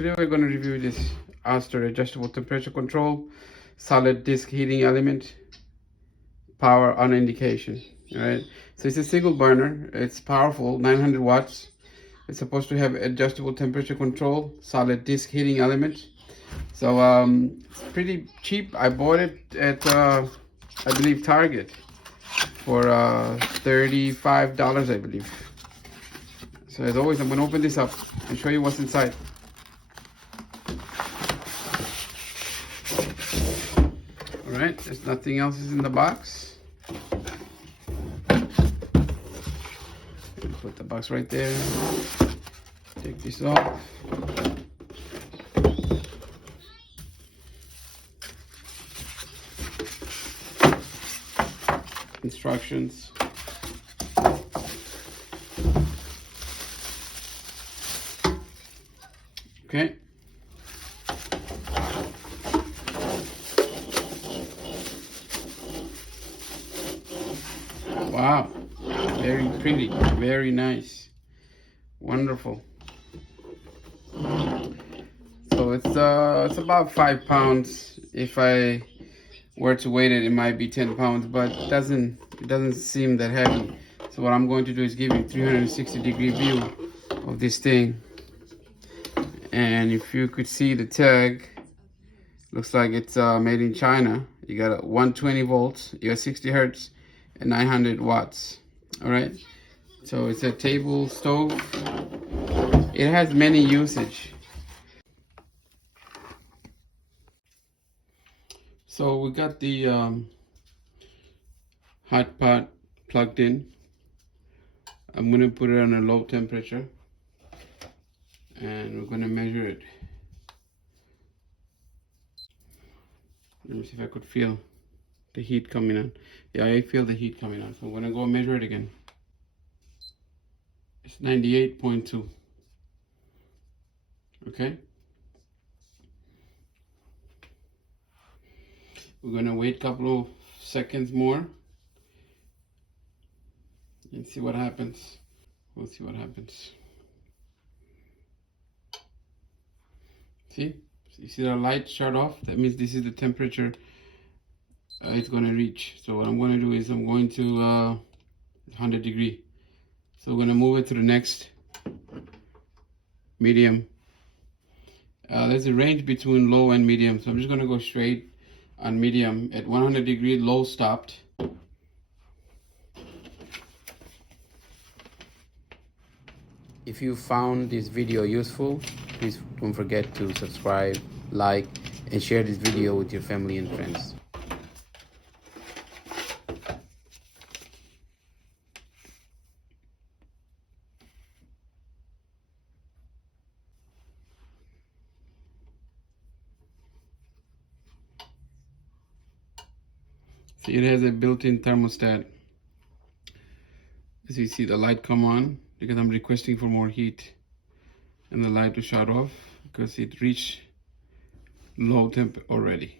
Today we're going to review this Oster adjustable temperature control, solid disk heating element, power on indication. All right, so it's a single burner. It's powerful, 900 watts. It's supposed to have adjustable temperature control, solid disk heating element. So it's pretty cheap. I bought it at I believe Target for $35, I believe. So as always, I'm going to open this up and show you what's inside. Alright, there's nothing else is in the box. Put the box right there. Take this off. Instructions. Okay. Wow, very pretty, very nice, wonderful. So it's about 5 pounds. If I were to weight it, it might be 10 pounds, but it doesn't seem that heavy. So what I'm going to do is give you a 360-degree view of this thing. And if you could see the tag, looks like it's made in China. You got a 120 volts, you got 60 hertz, and 900 watts. All right, so it's a table stove. It has many usage. So we got the hot pot plugged in. I'm gonna put it on a low temperature and we're gonna measure it. Let me see if I could feel the heat coming on. Yeah, I feel the heat coming on. So I'm gonna go measure it again. It's 98.2. Okay. We're gonna wait a couple of seconds more and see what happens. We'll see what happens. See? You see the light shut off? That means this is the temperature it's going to reach. So what I'm going to do is I'm going to 100 degree. So we're going to move it to the next medium. There's a range between low and medium. So I'm just going to go straight on medium at 100 degree, low stopped. If you found this video useful, please don't forget to subscribe, like, and share this video with your family and friends. See, it has a built-in thermostat. As you see, the light come on because I'm requesting for more heat, and the light will shut off because it reached low temp already.